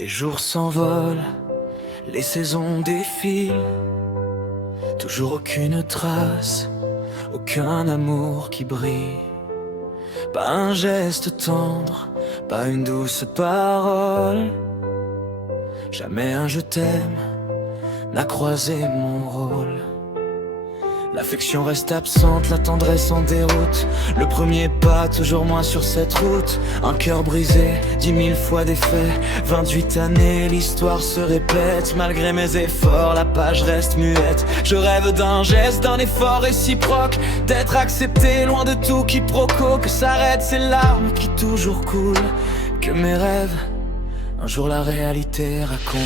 Les jours s'envolent, les saisons défilent. Toujours aucune trace, aucun amour qui brille. Pas un geste tendre, pas une douce parole. Jamais un je t'aime n'a croisé mon rôle. L'affection reste absente, la tendresse en déroute. Le premier pas, toujours moins sur cette route. Un cœur brisé, 10 000 fois défait. 28 années, l'histoire se répète. Malgré mes efforts, la page reste muette. Je rêve d'un geste, d'un effort réciproque, d'être accepté, loin de tout quiproquo. Que s'arrêtent ces larmes qui toujours coulent. Que mes rêves, un jour la réalité raconte.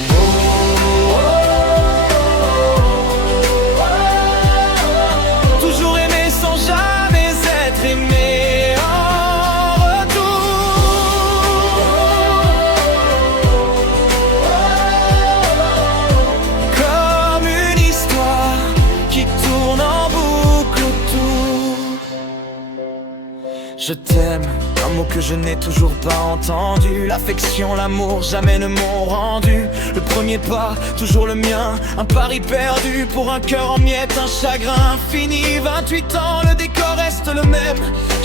Toujours aimé sans jamais être aimé en retour. Comme une histoire qui tourne en boucle autour. Je t'aime, un mot que je n'ai toujours pas entendu. L'affection, l'amour, jamais ne m'ont rendu. Le premier pas, toujours le mien. Un pari perdu pour un cœur en miettes, un chagrin infini. 28 ans, le décor reste le même.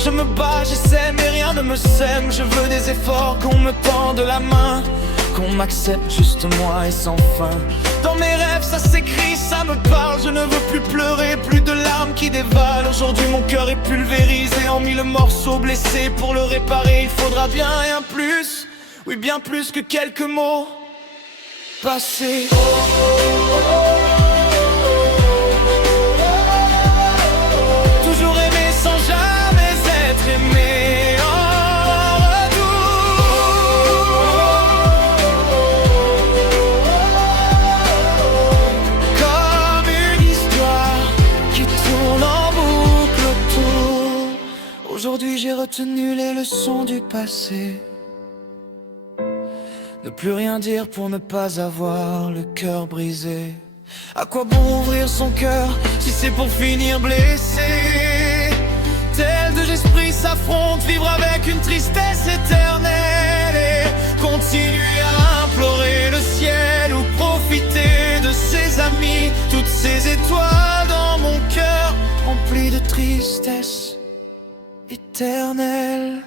Je me bats, j'essaie, mais rien ne me sème. Je veux des efforts, qu'on me tende la main, qu'on m'accepte juste moi et sans fin. Dans mes rêves, ça s'écrit, ça me parle. Je ne veux plus pleurer, plus de larmes qui dévalent. Aujourd'hui mon cœur est pulvérisé en 1000 morceaux blessés. Pour le réparer, il faudra bien un plus. Oui, bien plus que quelques mots passés. Toujours aimé sans jamais être aimé en retour. Comme une histoire qui tourne en boucle autour. Aujourd'hui j'ai retenu les leçons du passé. Ne plus rien dire pour ne pas avoir le cœur brisé. À quoi bon ouvrir son cœur si c'est pour finir blessé? Tels deux esprits s'affrontent, vivre avec une tristesse éternelle et continuer à implorer le ciel ou profiter de ses amis. Toutes ces étoiles dans mon cœur rempli de tristesse éternelle.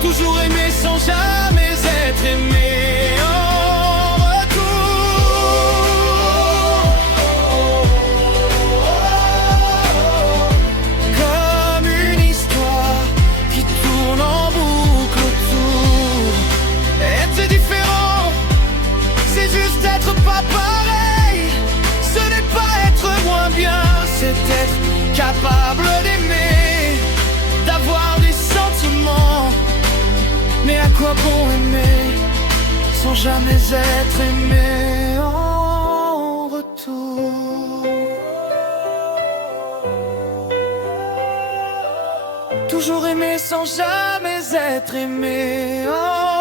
Toujours aimé sans jamais être aimé en retour. Comme une histoire qui tourne en boucle autour. Être différent, c'est juste être pas pareil. Ce n'est pas être moins bien, c'est être capable d'aimer, d'avoir des sentiments. Mais à quoi bon aimer sans jamais être aimé en retour? Toujours aimé sans jamais être aimé en